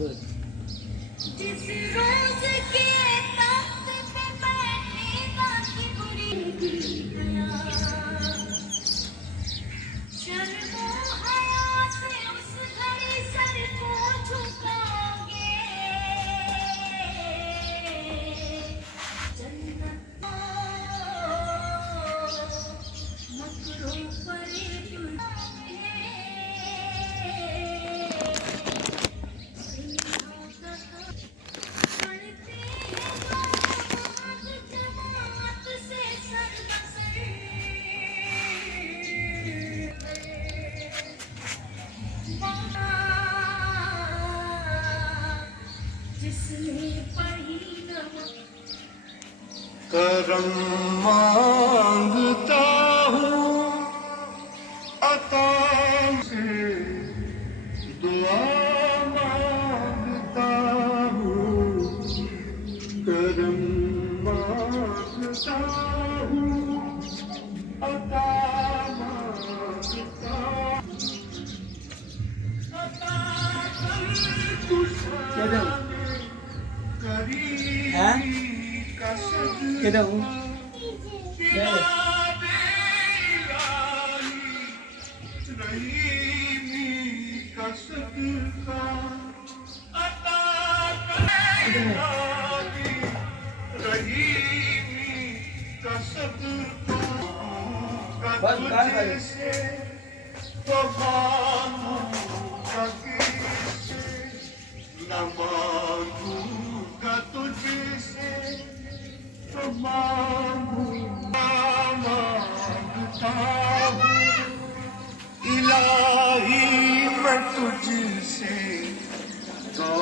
जिस रोज के तख्त पे बैठेगा कि बुरी गया शर्मो हया से उस घड़ी सर को झुकाओगे जन्नत मकरों पर करम मांगता हूँ अता से दुआ मांगता हूँ करम मांगता हूँ अता मांगता किधर हूँ बस मांगूंगा तुझसे तो मांगता हूँ इलाही मैं तुझसे दुआ